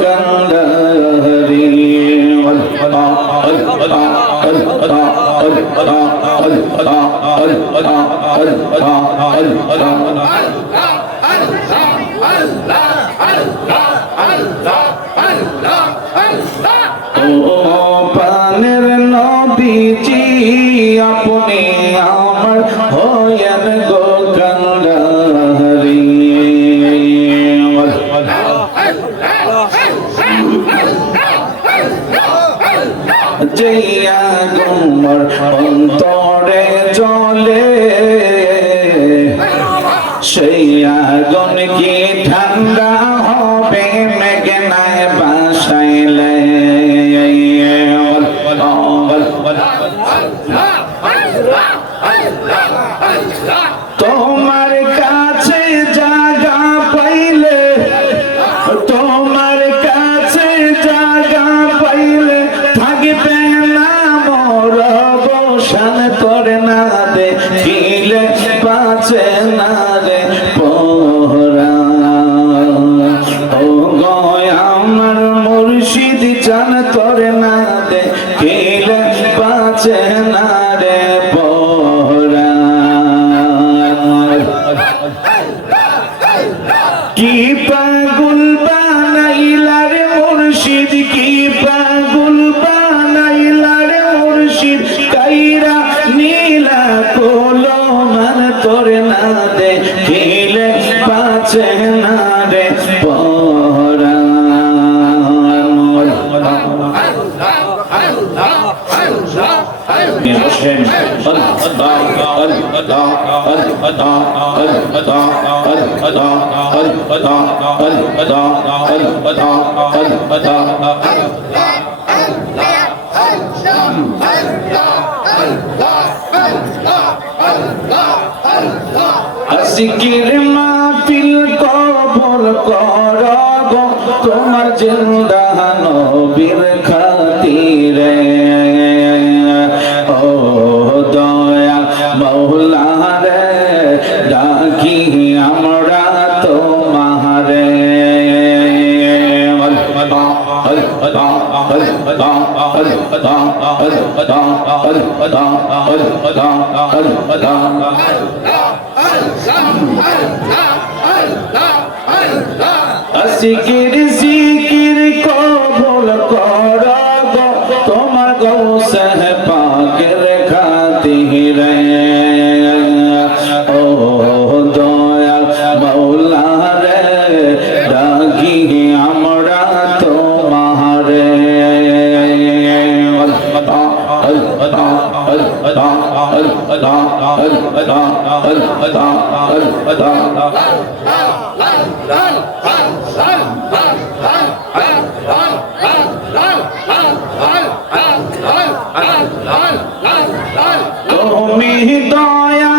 Allah Jaya গুমর অন্তরে চলে সেই আগুন কি ঠান্ডা হবে মেঘনায় বাসাইলে তোমার করে না দেখিলে বাঁচে না। আজকের মাহফিল কবর কর গো তোমার জিন্দা নবীর খাতিরে। الذكر তুমি দয়া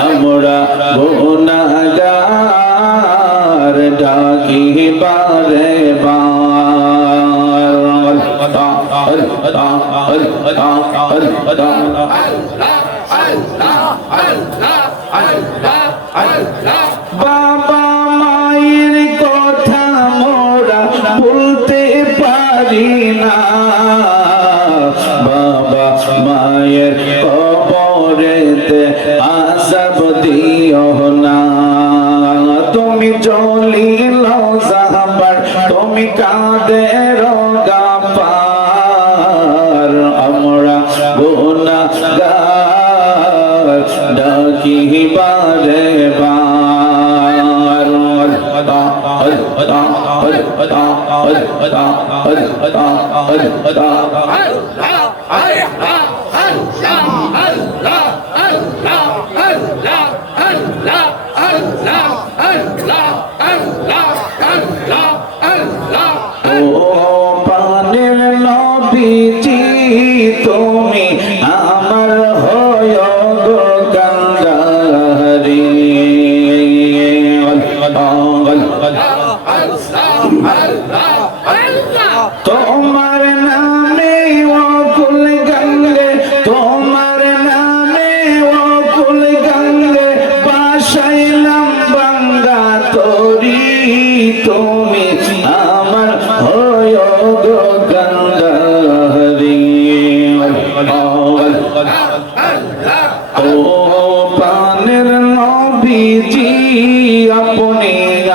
আমরা গুনাগার ডাকি বারে। বাবা মায়ের কবরেতে আজাব দিও না তুমি জলিল জাহাবার তুমি কাঁদে গাপার আমরা গুনাগার ডাকি বারে বার নবীজি তুমি আমার হয় গঙ্গারি তোমার তুমি আমার হয় গো গঙ্গারি ও পানের নবীজি, আপনি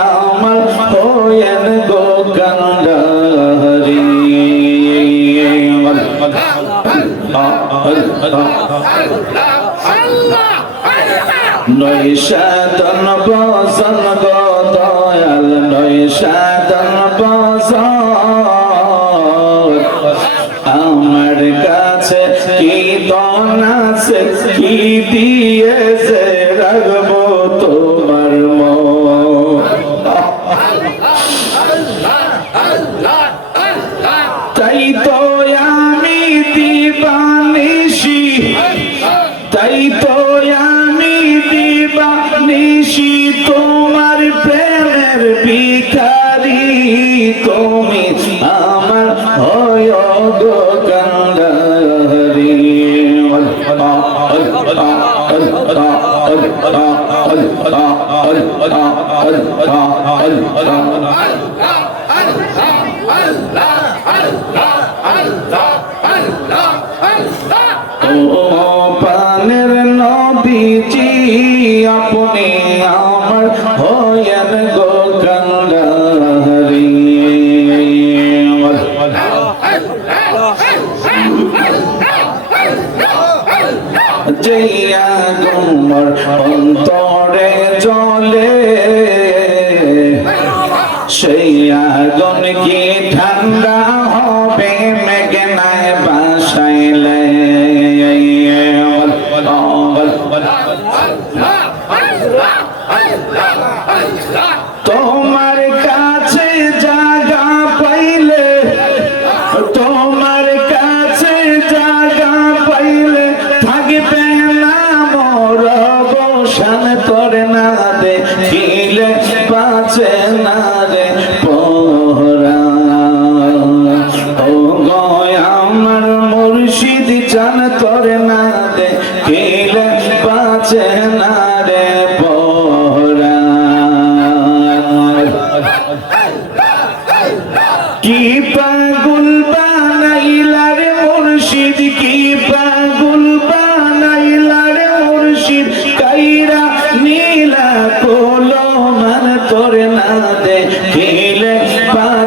আমার হয়েন গো গঙ্গারি নৈশাদন বসন গো নৈশাদন পানের নবীজি আপনি আমার হয়েন গো গঙ্গারি জয়া গুমর অন্তরে ঠান্ডা হবে মেঘনায় বাসাইলে। তোমার কাছে জায়গা পাইলে, তোমার কাছে জায়গা পাইলে থাকবে না মোর বসান তোরে না দেখিলে বাঁচে না রে।